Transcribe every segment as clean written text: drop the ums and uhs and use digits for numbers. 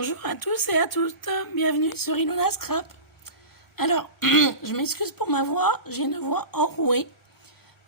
Bonjour à tous et à toutes, bienvenue sur Ilona Scrap. Alors, je m'excuse pour ma voix, j'ai une voix enrouée.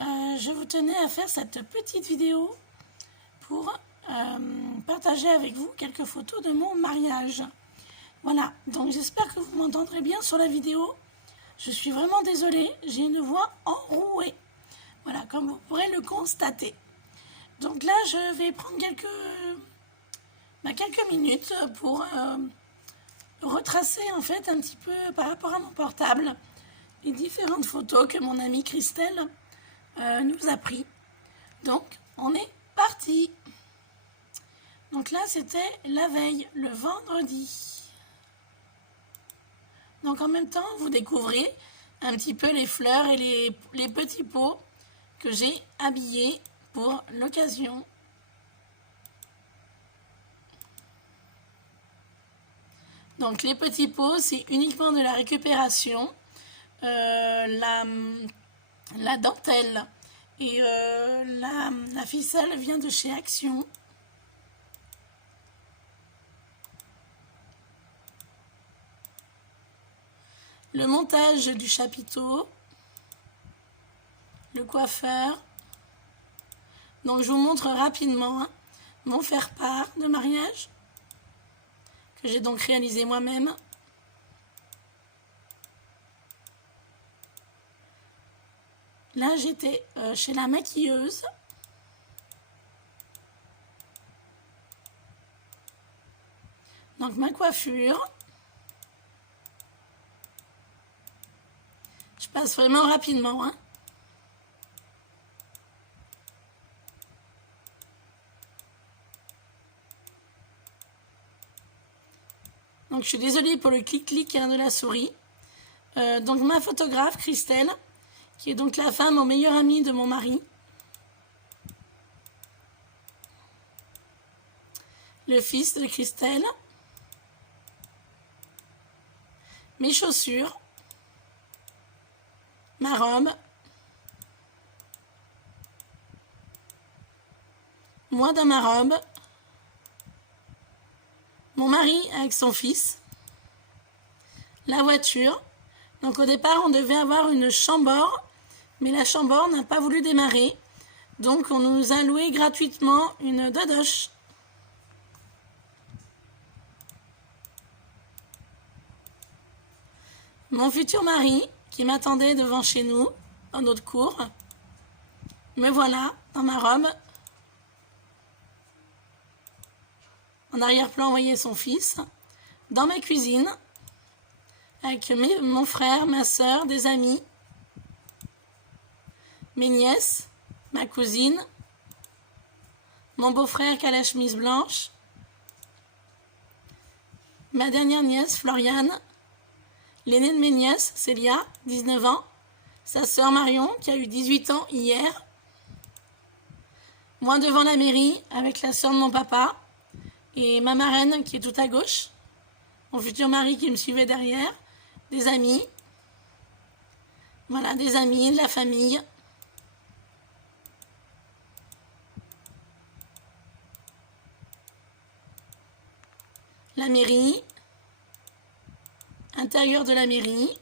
Je vous tenais à faire cette petite vidéo pour partager avec vous quelques photos de mon mariage. Voilà, donc j'espère que vous m'entendrez bien sur la vidéo. Je suis vraiment désolée, j'ai une voix enrouée. Voilà, comme vous pourrez le constater. Donc là, je vais prendre quelques minutes pour retracer en fait un petit peu par rapport à mon portable les différentes photos que mon amie Christelle nous a pris. Donc, on est parti. Donc là, c'était la veille, le vendredi. Donc en même temps, vous découvrez un petit peu les fleurs et les petits pots que j'ai habillés pour l'occasion. Donc les petits pots, c'est uniquement de la récupération. La dentelle et la ficelle vient de chez Action. Le montage du chapiteau, le coiffeur. Donc je vous montre rapidement mon faire-part de mariage que j'ai donc réalisé moi-même. Là, j'étais chez la maquilleuse. Donc ma coiffure. Je passe vraiment rapidement. Donc je suis désolée pour le clic-clic de la souris. Donc ma photographe, Christelle, qui est donc la femme au meilleur ami de mon mari. Le fils de Christelle. Mes chaussures. Ma robe. Moi dans ma robe. Mon mari avec son fils. La voiture. Donc au départ, on devait avoir une Chambord, mais la Chambord n'a pas voulu démarrer. Donc on nous a loué gratuitement une Dodoche. Mon futur mari, qui m'attendait devant chez nous, dans notre cour. Me voilà, dans ma robe. En arrière-plan, vous voyez son fils. Dans ma cuisine, avec mon frère, ma soeur, des amis. Mes nièces, ma cousine. Mon beau-frère qui a la chemise blanche. Ma dernière nièce, Floriane. L'aînée de mes nièces, Célia, 19 ans. Sa sœur Marion, qui a eu 18 ans hier. Moi devant la mairie, avec la sœur de mon papa. Et ma marraine, qui est tout à gauche. Mon futur mari qui me suivait derrière. Des amis. Voilà, des amis, de la famille. La mairie. Intérieur de la mairie.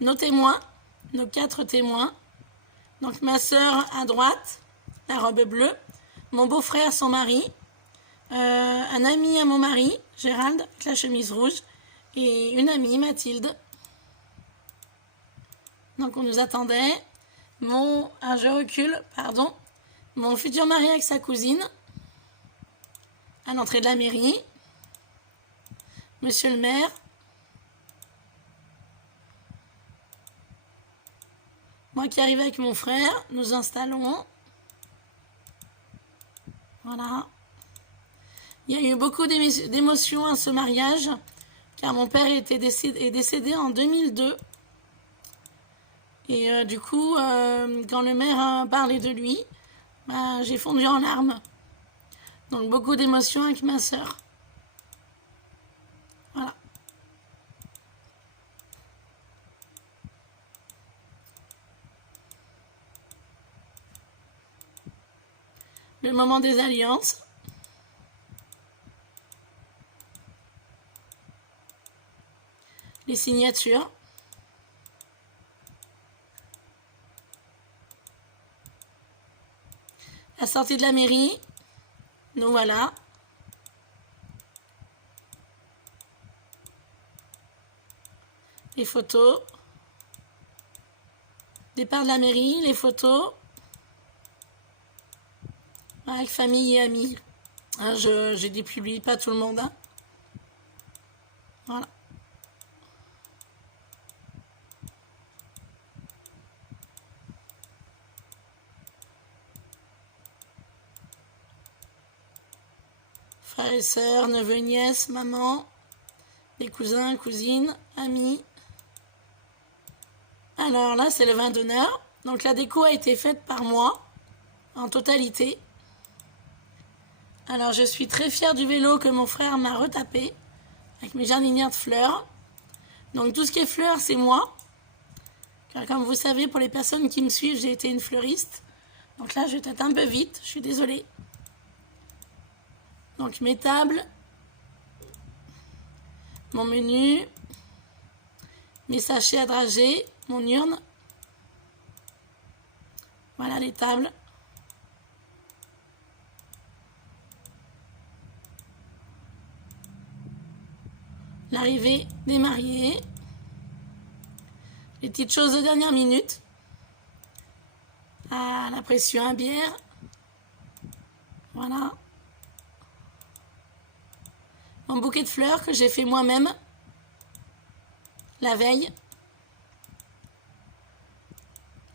Nos témoins, nos 4 témoins. Donc ma sœur à droite, la robe bleue. Mon beau-frère, son mari. Un ami à mon mari, Gérald, avec la chemise rouge. Et une amie, Mathilde. Donc on nous attendait. Je recule, pardon. Mon futur mari avec sa cousine. À l'entrée de la mairie. Monsieur le maire. Moi qui arrive avec mon frère, nous installons. Voilà. Il y a eu beaucoup d'émotions à ce mariage, car mon père est décédé en 2002. Et du coup, quand le maire a parlé de lui, j'ai fondu en larmes. Donc beaucoup d'émotions avec ma sœur. Voilà. le moment des alliances. Les signatures. La sortie de la mairie. Nous voilà. Les photos. Départ de la mairie, les photos. Avec famille et amis. Hein, je dépublie pas tout le monde. Hein. Voilà. Frères et sœurs, neveux, nièces, maman, les cousins, cousines, amis. Alors là, c'est le vin d'honneur. Donc la déco a été faite par moi, en totalité. Alors je suis très fière du vélo que mon frère m'a retapé, avec mes jardinières de fleurs. Donc tout ce qui est fleurs, c'est moi. Car comme vous savez, pour les personnes qui me suivent, j'ai été une fleuriste. Donc là, je vais peut-être un peu vite, je suis désolée. Donc mes tables, mon menu, mes sachets à dragées, mon urne. Voilà les tables. L'arrivée des mariés. Les petites choses de dernière minute. Ah, la pression à bière. Voilà. Mon bouquet de fleurs que j'ai fait moi-même la veille.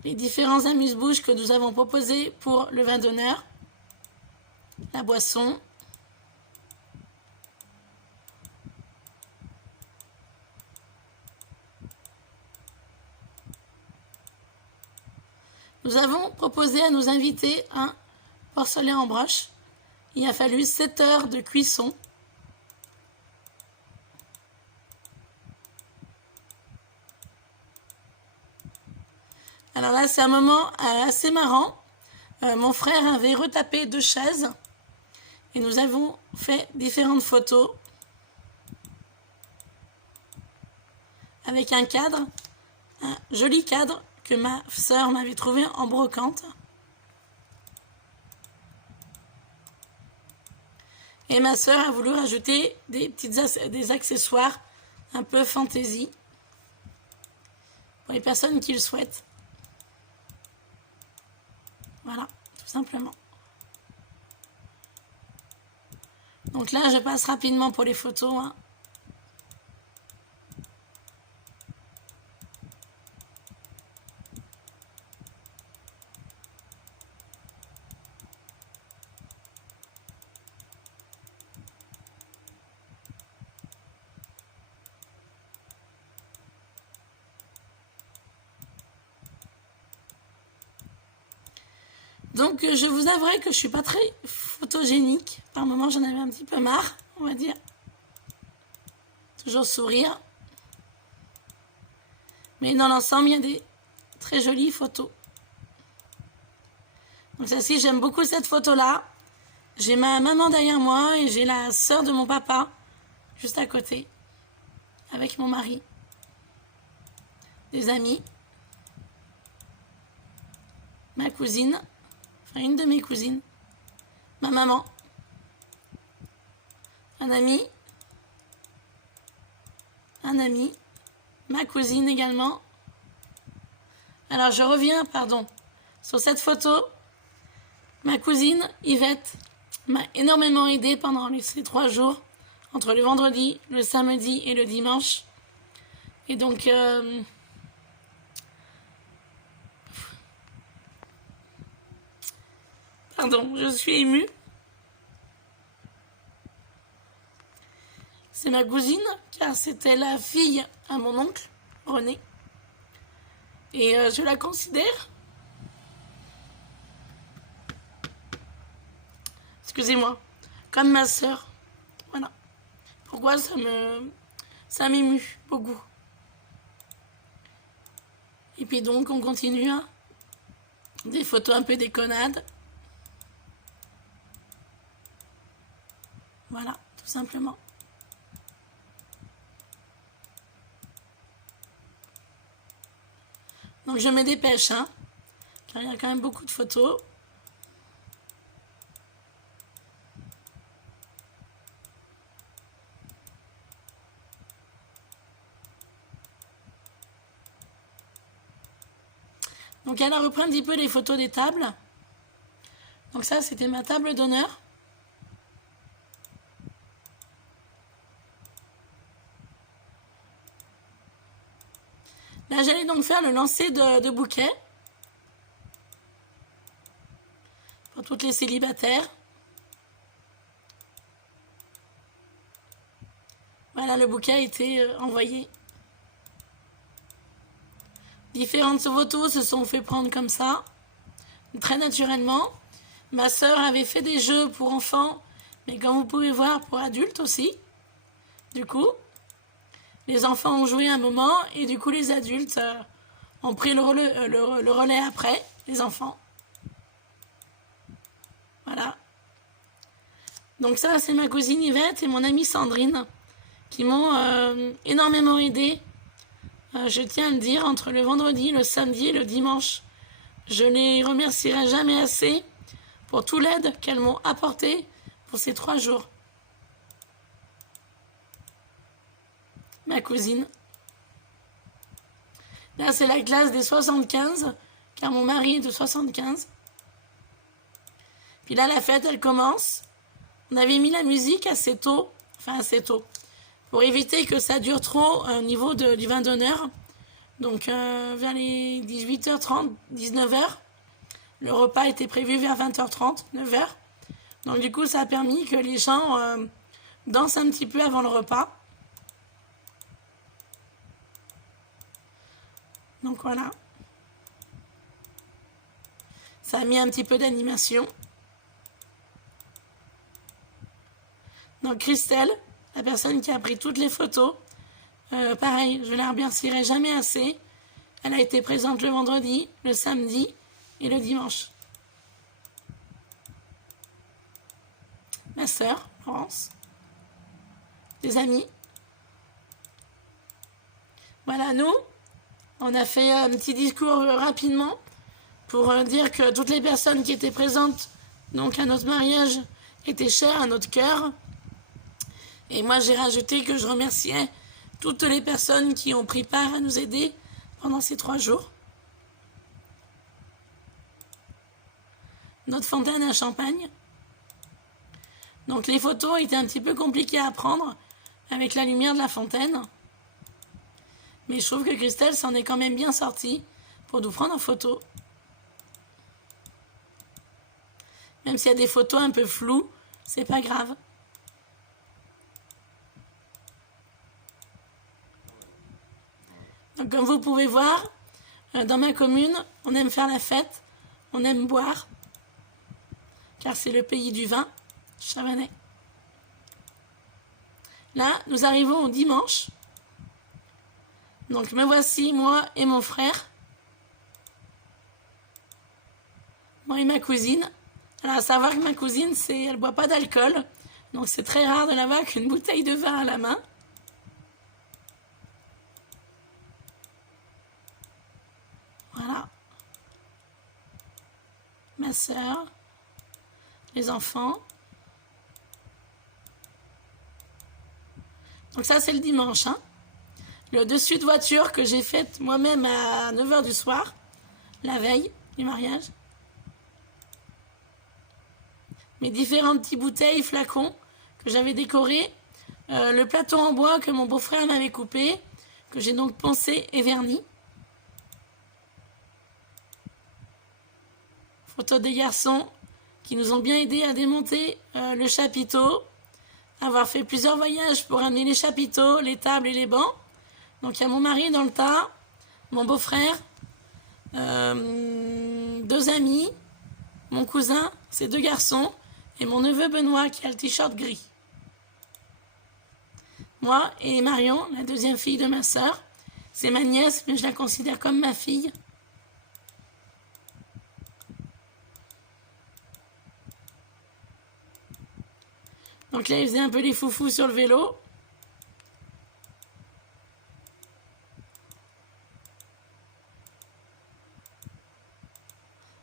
Les différents amuse-bouches que nous avons proposés pour le vin d'honneur. La boisson. Nous avons proposé à nos invités un porcelain en broche. Il a fallu 7 heures de cuisson. Alors là, c'est un moment assez marrant. Mon frère avait retapé 2 chaises et nous avons fait différentes photos avec un cadre, un joli cadre que ma sœur m'avait trouvé en brocante. Et ma sœur a voulu rajouter des accessoires un peu fantaisie pour les personnes qui le souhaitent. Voilà, tout simplement. Donc là, je passe rapidement pour les photos. Hein. Donc je vous avouerai que je suis pas très photogénique. Par moments, j'en avais un petit peu marre, on va dire. Toujours sourire. Mais dans l'ensemble, il y a des très jolies photos. Donc celle-ci, j'aime beaucoup cette photo-là. J'ai ma maman derrière moi et j'ai la sœur de mon papa juste à côté, avec mon mari. Des amis. Ma cousine. Enfin, une de mes cousines, ma maman, un ami, ma cousine également. Alors je reviens, sur cette photo. Ma cousine Yvette m'a énormément aidée pendant ces 3 jours, entre le vendredi, le samedi et le dimanche. Et donc je suis émue. C'est ma cousine, car c'était la fille à mon oncle, René. Et je la considère, excusez-moi, comme ma sœur. Voilà. Pourquoi ça m'émue beaucoup. Et puis donc, on continue. Hein. Des photos un peu déconnades. Voilà, tout simplement. Donc je me dépêche, hein, car il y a quand même beaucoup de photos. Donc elle a repris un petit peu les photos des tables. Donc ça, c'était ma table d'honneur. Là, j'allais donc faire le lancer de bouquet pour toutes les célibataires. Voilà, le bouquet a été envoyé. Différentes photos se sont fait prendre comme ça, très naturellement. Ma sœur avait fait des jeux pour enfants, mais comme vous pouvez voir, pour adultes aussi. Du coup, les enfants ont joué un moment et du coup, les adultes ont pris le relais après, les enfants. Voilà. Donc ça, c'est ma cousine Yvette et mon amie Sandrine qui m'ont énormément aidée. Je tiens à le dire, entre le vendredi, le samedi et le dimanche. Je les remercierai jamais assez pour tout l'aide qu'elles m'ont apporté pour ces 3 jours. Ma cousine. Là, c'est la classe des 75, car mon mari est de 75. Puis là, la fête, elle commence. On avait mis la musique assez tôt, pour éviter que ça dure trop au niveau du vin d'honneur. Donc, vers les 18h30, 19h, le repas était prévu vers 20h30, 9h. Donc, du coup, ça a permis que les gens dansent un petit peu avant le repas. Donc, voilà. Ça a mis un petit peu d'animation. Donc, Christelle, la personne qui a pris toutes les photos, pareil, je ne la remercierai jamais assez. Elle a été présente le vendredi, le samedi et le dimanche. Ma sœur, Laurence. Des amis. Voilà, nous, on a fait un petit discours rapidement pour dire que toutes les personnes qui étaient présentes donc à notre mariage étaient chères à notre cœur. Et moi, j'ai rajouté que je remerciais toutes les personnes qui ont pris part à nous aider pendant ces 3 jours. Notre fontaine à Champagne. Donc les photos étaient un petit peu compliquées à prendre avec la lumière de la fontaine. Mais je trouve que Christelle s'en est quand même bien sortie pour nous prendre en photo. Même s'il y a des photos un peu floues, c'est pas grave. Donc, comme vous pouvez voir, dans ma commune, on aime faire la fête, on aime boire, car c'est le pays du vin, Chavanais. Là, nous arrivons au dimanche. Donc, me voici, moi et mon frère. Moi et ma cousine. Alors, à savoir que ma cousine, elle ne boit pas d'alcool. Donc, c'est très rare de la voir avec une bouteille de vin à la main. Voilà. Ma sœur. Les enfants. Donc, ça, c'est le dimanche, hein. Le dessus de voiture que j'ai fait moi-même à 9h du soir, la veille du mariage. Mes différents petits bouteilles, flacons que j'avais décorés. Le plateau en bois que mon beau-frère m'avait coupé, que j'ai donc poncé et verni. Photos des garçons qui nous ont bien aidés à démonter le chapiteau, avoir fait plusieurs voyages pour amener les chapiteaux, les tables et les bancs. Donc il y a mon mari dans le tas, mon beau-frère, 2 amis, mon cousin, ses 2 garçons, et mon neveu Benoît qui a le t-shirt gris. Moi et Marion, la 2e fille de ma sœur, c'est ma nièce, mais je la considère comme ma fille. Donc là, il faisait un peu les foufous sur le vélo.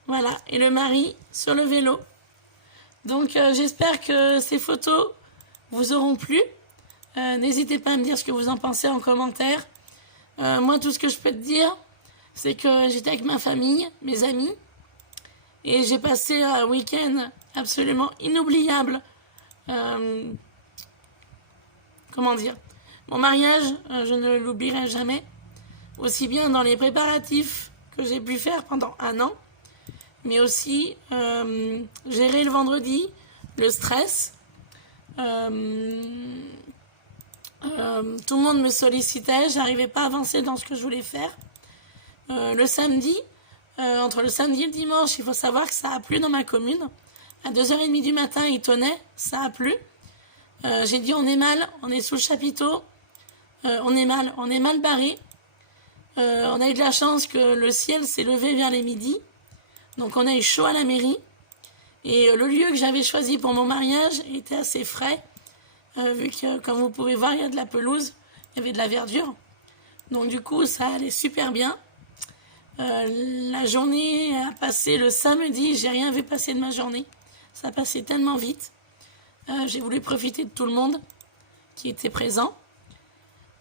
Voilà, et le mari sur le vélo. Donc j'espère que ces photos vous auront plu. N'hésitez pas à me dire ce que vous en pensez en commentaire. Moi, tout ce que je peux te dire, c'est que j'étais avec ma famille, mes amis, et j'ai passé un week-end absolument inoubliable. Comment dire? Mon mariage, je ne l'oublierai jamais. Aussi bien dans les préparatifs que j'ai pu faire pendant 1 an, mais aussi gérer le vendredi, le stress. Tout le monde me sollicitait, j'arrivais pas à avancer dans ce que je voulais faire. Le samedi, entre le samedi et le dimanche, il faut savoir que ça a plu dans ma commune. À 2h30 du matin, il tonnait, ça a plu. J'ai dit on est mal, on est sous le chapiteau, on est mal barré. On a eu de la chance que le ciel s'est levé vers les midis. Donc on a eu chaud à la mairie. Et le lieu que j'avais choisi pour mon mariage était assez frais. Vu que, comme vous pouvez voir, il y a de la pelouse, il y avait de la verdure. Donc du coup, ça allait super bien. La journée a passé le samedi, j'ai rien vu passer de ma journée. Ça passait tellement vite. J'ai voulu profiter de tout le monde qui était présent.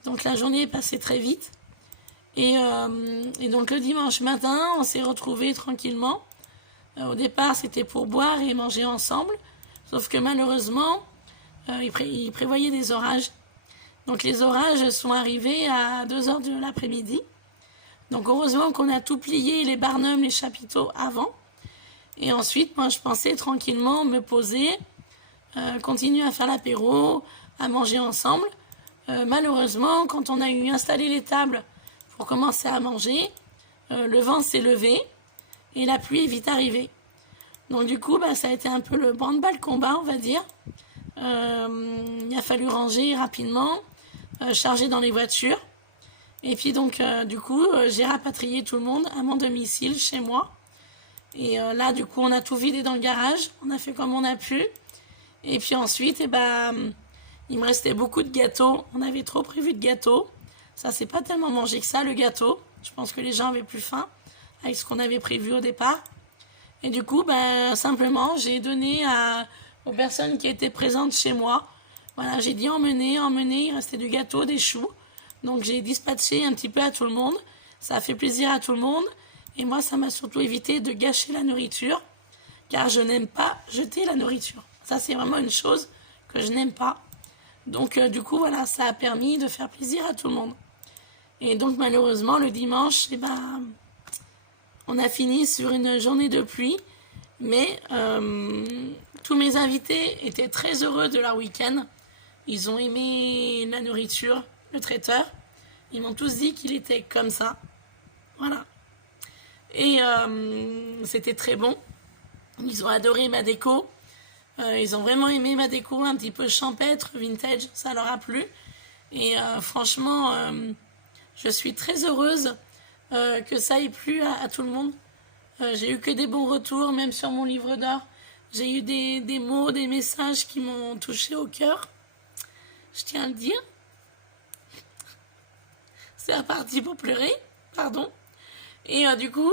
Donc la journée est passée très vite. Et donc le dimanche matin, on s'est retrouvés tranquillement. Au départ, c'était pour boire et manger ensemble. Sauf que malheureusement, il prévoyait des orages. Donc les orages sont arrivés à 2h de l'après-midi. Donc heureusement qu'on a tout plié, les barnums, les chapiteaux avant. Et ensuite, moi je pensais tranquillement me poser, continuer à faire l'apéro, à manger ensemble. Malheureusement, quand on a eu installé les tables pour commencer à manger, le vent s'est levé et la pluie est vite arrivée. Donc du coup, ça a été un peu le branle-bas combat, on va dire. Il a fallu ranger rapidement, charger dans les voitures. Et puis donc, du coup, j'ai rapatrié tout le monde à mon domicile, chez moi. Et là, du coup, on a tout vidé dans le garage. On a fait comme on a pu. Et puis ensuite, il me restait beaucoup de gâteaux. On avait trop prévu de gâteaux. Ça s'est pas tellement mangé que ça, le gâteau. Je pense que les gens avaient plus faim avec ce qu'on avait prévu au départ. Et du coup, simplement, j'ai donné aux personnes qui étaient présentes chez moi. Voilà, j'ai dit emmenez, il restait du gâteau, des choux. Donc j'ai dispatché un petit peu à tout le monde. Ça a fait plaisir à tout le monde. Et moi, ça m'a surtout évité de gâcher la nourriture. Car je n'aime pas jeter la nourriture. Ça, c'est vraiment une chose que je n'aime pas. Donc du coup, voilà, ça a permis de faire plaisir à tout le monde. Et donc malheureusement, le dimanche, on a fini sur une journée de pluie. Mais tous mes invités étaient très heureux de leur week-end. Ils ont aimé la nourriture, le traiteur. Ils m'ont tous dit qu'il était comme ça. Voilà. Et c'était très bon. Ils ont adoré ma déco. Ils ont vraiment aimé ma déco un petit peu champêtre, vintage. Ça leur a plu. Et franchement, je suis très heureuse que ça ait plu à tout le monde. J'ai eu que des bons retours, même sur mon livre d'or. J'ai eu des mots, des messages qui m'ont touché au cœur. Je tiens à le dire. C'est reparti pour pleurer, pardon. Et du coup,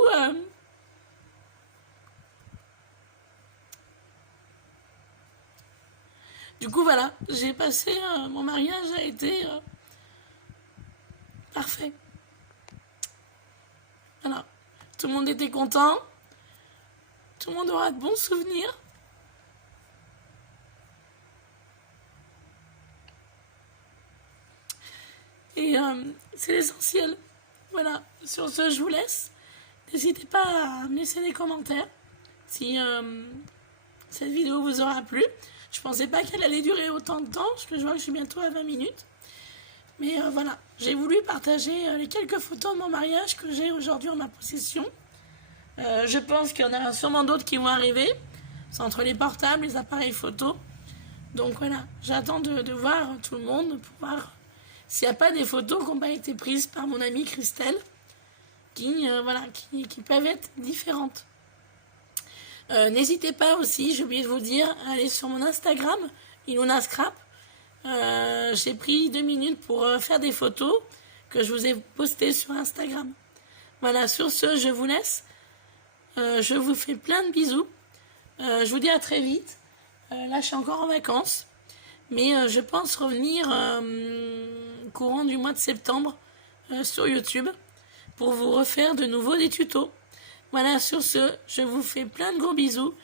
voilà, j'ai passé, mon mariage a été parfait. Voilà, tout le monde était content, tout le monde aura de bons souvenirs. Et c'est l'essentiel. Voilà, sur ce, je vous laisse. N'hésitez pas à me laisser des commentaires si cette vidéo vous aura plu. Je pensais pas qu'elle allait durer autant de temps, parce que je vois que je suis bientôt à 20 minutes. Mais voilà, j'ai voulu partager les quelques photos de mon mariage que j'ai aujourd'hui en ma possession. Je pense qu'il y en a sûrement d'autres qui vont arriver. C'est entre les portables, les appareils photo. Donc voilà, j'attends de voir tout le monde, pour voir s'il n'y a pas des photos qui n'ont pas été prises par mon amie Christelle, qui peuvent être différentes. N'hésitez pas aussi, j'ai oublié de vous dire, à aller sur mon Instagram, Ilona Scrap. J'ai pris 2 minutes pour faire des photos que je vous ai postées sur Instagram. Voilà, sur ce, je vous laisse. Je vous fais plein de bisous. Je vous dis à très vite. Là, je suis encore en vacances. Mais je pense revenir courant du mois de septembre sur YouTube pour vous refaire de nouveau des tutos. Voilà, sur ce, je vous fais plein de gros bisous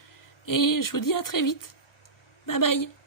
et je vous dis à très vite. Bye bye.